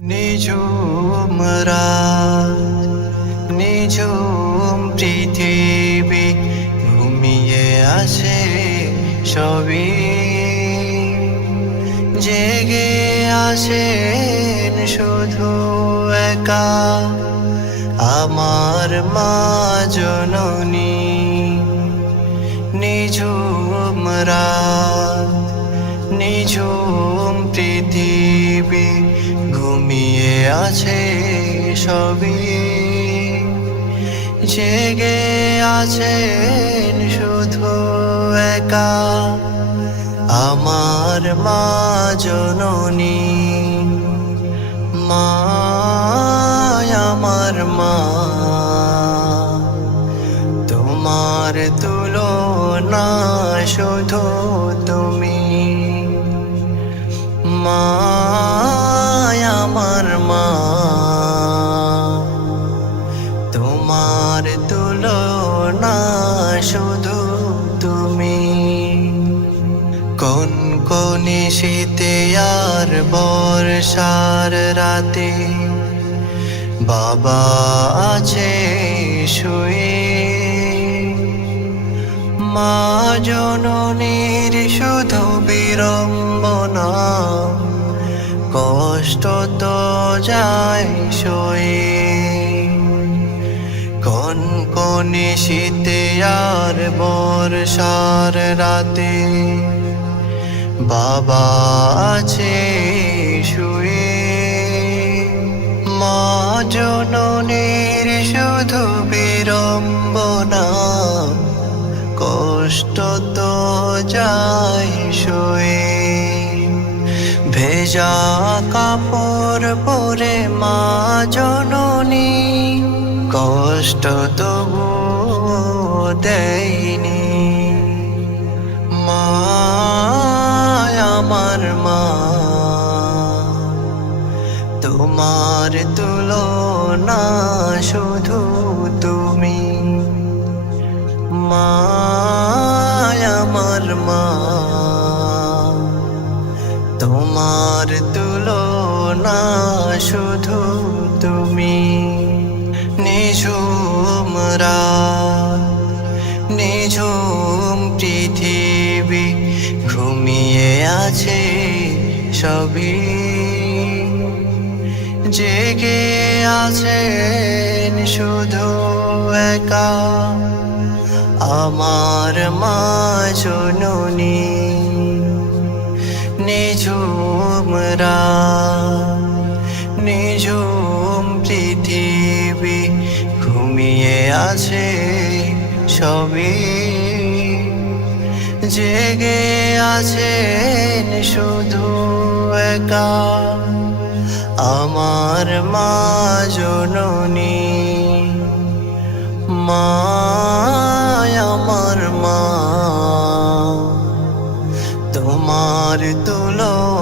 নিঝুম রাত, নিঝুম পৃথিবী, ঘুমিয়ে আছে সবই, জেগে আছেন শুধু একা আমার মা জননী। নিঝুম রাত, নিঝুম পৃথিবী, ঘুমিয়ে আছে সবই, জেগে আছেন শুধু একা আমার মা জননী। মা, আমার মা, তোমার তুলনা শুধু তুমি। মা, আমার মা, তোমার তুলনা শুধু তুমি। কোন কোন শীতে আর বর্ষার রাতে বাবা আছে শুয়ে, মা জননীর শুধু বিড়ম্বনা, কষ্ট তো যায় সয়ে। কোন কোন শীতে আর বর্ষার রাতে বাবা আছে শুয়ে, মা জননীর শুধু বিড়ম্বনা, কষ্ট তো যায় সয়ে। ভেজা কাপড় পরে মা জননী কষ্ট তবু দেয়নি। মা, আমার মা, তোমার তুলনা শুধু তুমি। মা, আমার মা, তোমার তুলনা শুধু তুমি। নিঝুম রাত, নিঝুম পৃথিবী, ঘুমিয়ে আছে সবই, জেগে আছেন শুধু একা আমার মা জননী। নিঝুম রাত, নিঝুম পৃথিবী, ঘুমিয়ে আছে সবই, জেগে আছেন শুধু একা আমার মা জননী। মা, আমার মা, তোমার তুলনা